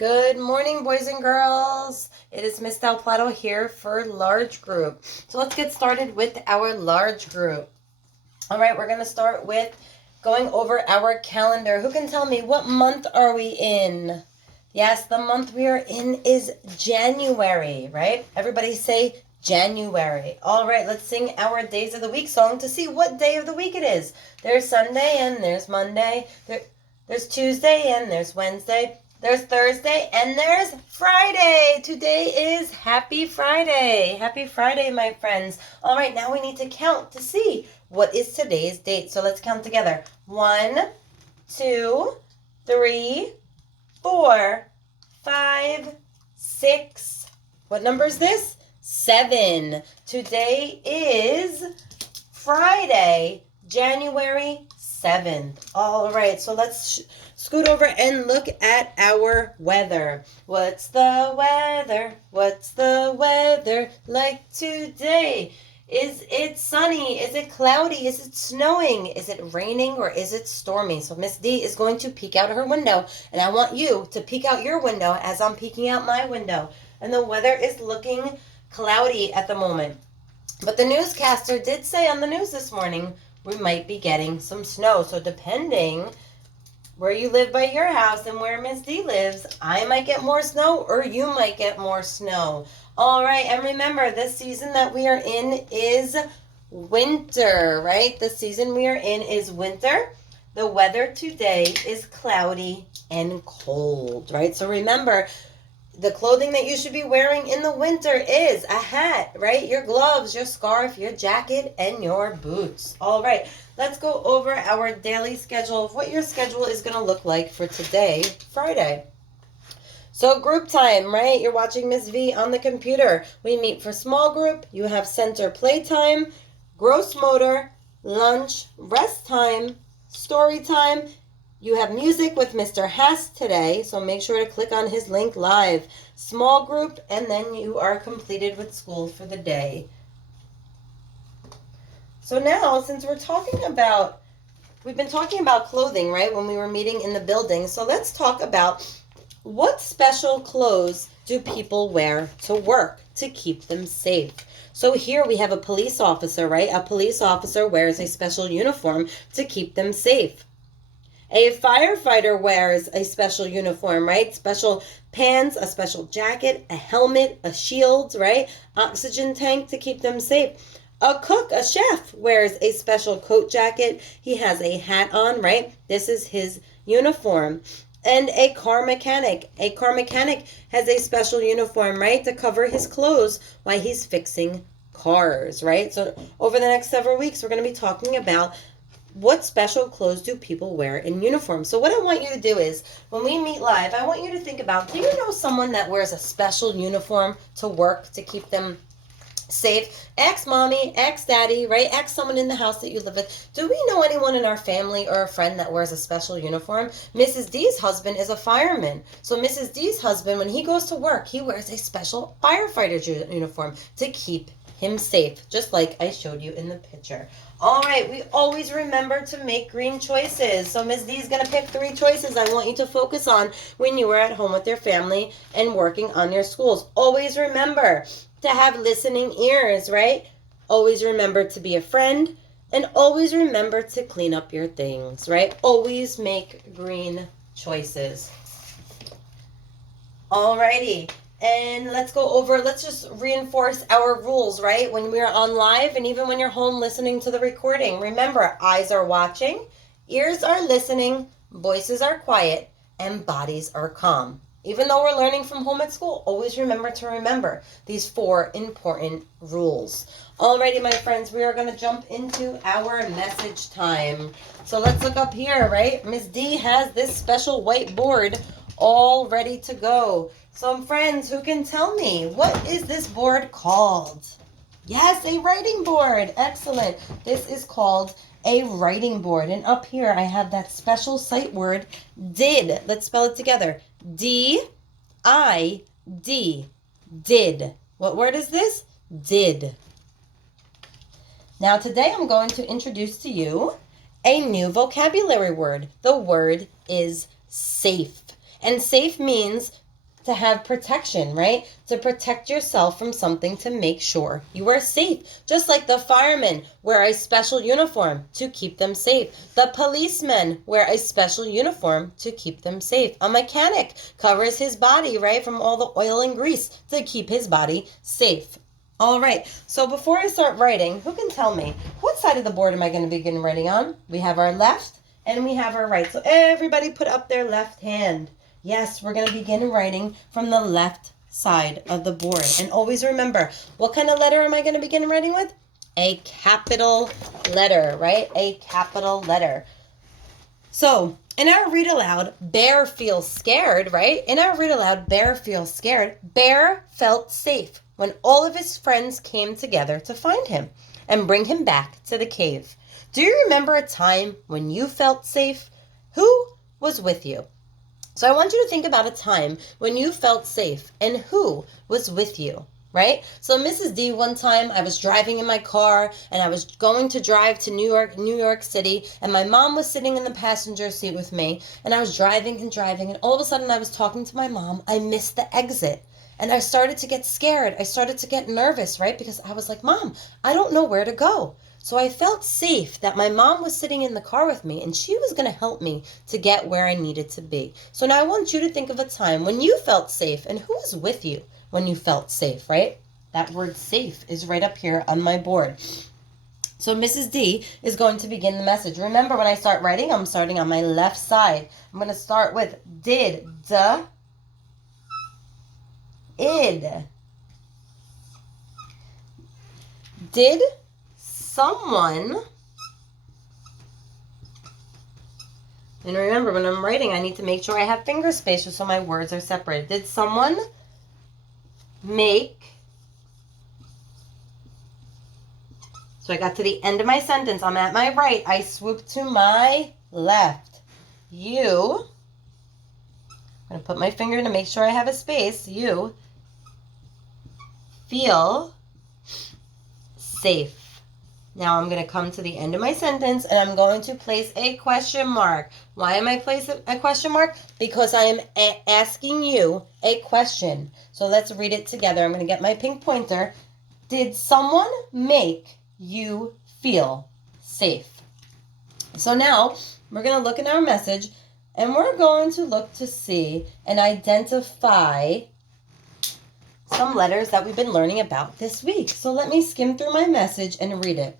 Good morning, boys and girls. It is Miss Del Plato here for large group. So let's get started with our large group. All right, we're going to start with going over our calendar. Who can tell me what month are we in? Yes, the month we are in is January, right? Everybody say January. All right, let's sing our Days of the Week song to see what day of the week it is. There's Sunday and there's Monday. There's Tuesday and there's Wednesday. There's Thursday and there's Friday. Today is Happy Friday. Happy Friday, my friends. All right, now we need to count to see what is today's date. So let's count together. 1, 2, 3, 4, 5, 6. What number is this? 7. Today is Friday, January 7th. All right, so let's scoot over and look at our weather. What's the weather? What's the weather like today? Is it sunny? Is it cloudy? Is it snowing? Is it raining or is it stormy? So Miss D is going to peek out her window, and I want you to peek out your window as I'm peeking out my window. And the weather is looking cloudy at the moment. But the newscaster did say on the news this morning we might be getting some snow. So depending where you live by your house and where Miss D lives, I might get more snow or you might get more snow. All right, and remember, this season that we are in is winter, right? The season we are in is winter. The weather today is cloudy and cold, right? So remember, the clothing that you should be wearing in the winter is a hat, right? Your gloves, your scarf, your jacket, and your boots. All right, let's go over our daily schedule of what your schedule is going to look like for today, Friday. So group time, right? You're watching Miss V on the computer. We meet for small group. You have center playtime, gross motor, lunch, rest time, story time. You have music with Mr. Hess today, so make sure to click on his link live. Small group, and then you are completed with school for the day. So now, since we've been talking about clothing, right, when we were meeting in the building, so let's talk about what special clothes do people wear to work to keep them safe. So here we have a police officer, right? A police officer wears a special uniform to keep them safe. A firefighter wears a special uniform, right? Special pants, a special jacket, a helmet, a shield, right? Oxygen tank to keep them safe. A cook, a chef, wears a special coat jacket. He has a hat on, right? This is his uniform. And a car mechanic. A car mechanic has a special uniform, right? To cover his clothes while he's fixing cars, right? So over the next several weeks, we're going to be talking about what special clothes do people wear in uniform. So what I want you to do is, when we meet live, I want you to think about, do you know someone that wears a special uniform to work to keep them safe? Ask mommy, ask daddy, right? Ask someone in the house that you live with. Do we know anyone in our family or a friend that wears a special uniform? Mrs. D's husband is a fireman. So Mrs. D's husband, when he goes to work, he wears a special firefighter uniform to keep him safe, just like I showed you in the picture. All right, we always remember to make green choices. So Ms. D is going to pick 3 choices I want you to focus on when you are at home with your family and working on your schools. Always remember to have listening ears, right? Always remember to be a friend, and always remember to clean up your things, right? Always make green choices. Alrighty. And let's just reinforce our rules, right? When we're on live and even when you're home listening to the recording. Remember, eyes are watching, ears are listening, voices are quiet, and bodies are calm. Even though we're learning from home at school, always remember to remember these 4 important rules. Alrighty, my friends, we are going to jump into our message time. So let's look up here, right? Ms. D has this special whiteboard all ready to go. So friends, who can tell me, what is this board called? Yes, a writing board. Excellent. This is called a writing board. And up here I have that special sight word, did. Let's spell it together. D-I-D. Did. What word is this? Did. Now today I'm going to introduce to you a new vocabulary word. The word is safe. And safe means to have protection, right? To protect yourself from something to make sure you are safe. Just like the firemen wear a special uniform to keep them safe. The policemen wear a special uniform to keep them safe. A mechanic covers his body, right, from all the oil and grease to keep his body safe. All right, so before I start writing, who can tell me, what side of the board am I going to begin writing on? We have our left and we have our right. So everybody put up their left hand. Yes, we're going to begin writing from the left side of the board. And always remember, what kind of letter am I going to begin writing with? A capital letter, right? A capital letter. So in our read aloud, Bear feels scared, right? In our read aloud, Bear feels scared. Bear felt safe when all of his friends came together to find him and bring him back to the cave. Do you remember a time when you felt safe? Who was with you? So I want you to think about a time when you felt safe and who was with you, right? So Mrs. D, one time I was driving in my car and I was going to drive to New York City, and my mom was sitting in the passenger seat with me, and I was driving and all of a sudden I was talking to my mom. I missed the exit. And I started to get scared. I started to get nervous, right? Because I was like, Mom, I don't know where to go. So I felt safe that my mom was sitting in the car with me and she was going to help me to get where I needed to be. So now I want you to think of a time when you felt safe and who was with you when you felt safe, right? That word safe is right up here on my board. So Mrs. D is going to begin the message. Remember, when I start writing, I'm starting on my left side. I'm going to start with did, duh, id. Did someone, and remember when I'm writing I need to make sure I have finger space so my words are separated. Did someone make, so I got to the end of my sentence, I'm at my right, I swoop to my left. You, I'm going to put my finger to make sure I have a space. You feel safe. Now I'm going to come to the end of my sentence and I'm going to place a question mark. Why am I placing a question mark? Because I am asking you a question. So let's read it together. I'm going to get my pink pointer. Did someone make you feel safe? So now we're going to look in our message and we're going to look to see and identify some letters that we've been learning about this week. So let me skim through my message and read it.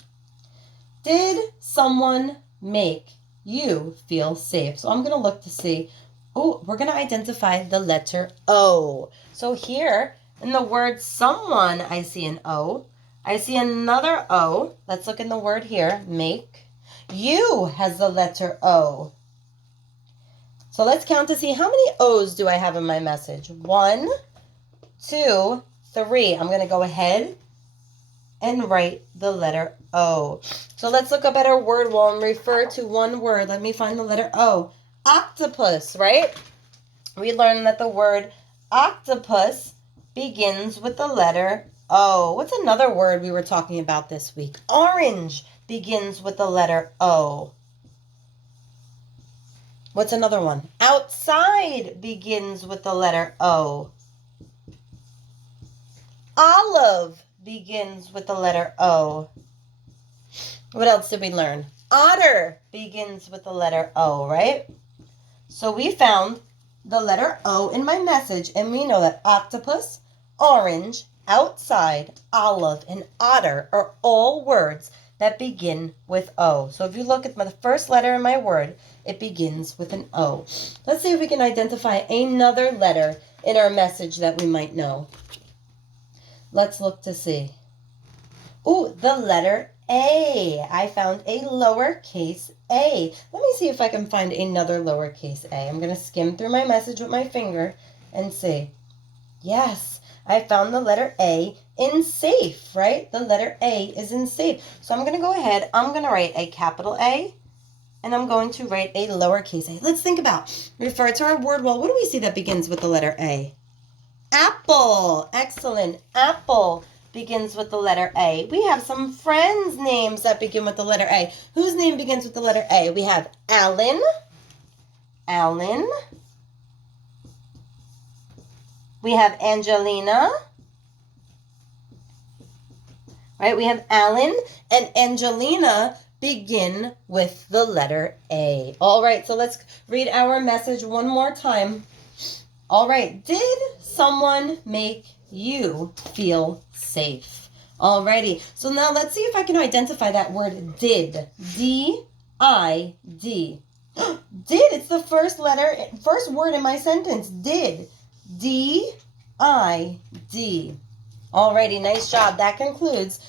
Did someone make you feel safe? So I'm going to look to see, we're going to identify the letter O. So here in the word someone, I see an O. I see another O. Let's look in the word here, make. You has the letter O. So let's count to see how many O's do I have in my message. 1, 2, 3. I'm going to go ahead and write the letter O. So let's look up at our word wall and refer to one word. Let me find the letter O. Octopus, right? We learned that the word octopus begins with the letter O. What's another word we were talking about this week? Orange begins with the letter O. What's another one? Outside begins with the letter O. Olive begins with the letter O. What else did we learn? Otter begins with the letter O, right? So we found the letter O in my message, and we know that octopus, orange, outside, olive, and otter are all words that begin with O. So if you look at the first letter in my word, it begins with an O. Let's see if we can identify another letter in our message that we might know. Let's look to see. Ooh, the letter A. I found a lowercase a. Let me see if I can find another lowercase a. I'm going to skim through my message with my finger and see. Yes, I found the letter A in safe, right? The letter A is in safe. So I'm going to go ahead. I'm going to write a capital A, and I'm going to write a lowercase a. Let's think about. Refer to our word wall. What do we see that begins with the letter A? Apple. Excellent. Apple begins with the letter A. We have some friends' names that begin with the letter A. Whose name begins with the letter A? We have Alan, We have Angelina. Right, we have Alan and Angelina begin with the letter A. All right, so let's read our message one more time. All right, did someone make you feel safe? Alrighty, so now let's see if I can identify that word did. D-I-D. Did, it's the first word in my sentence. Did. D-I-D. Alrighty, nice job. That concludes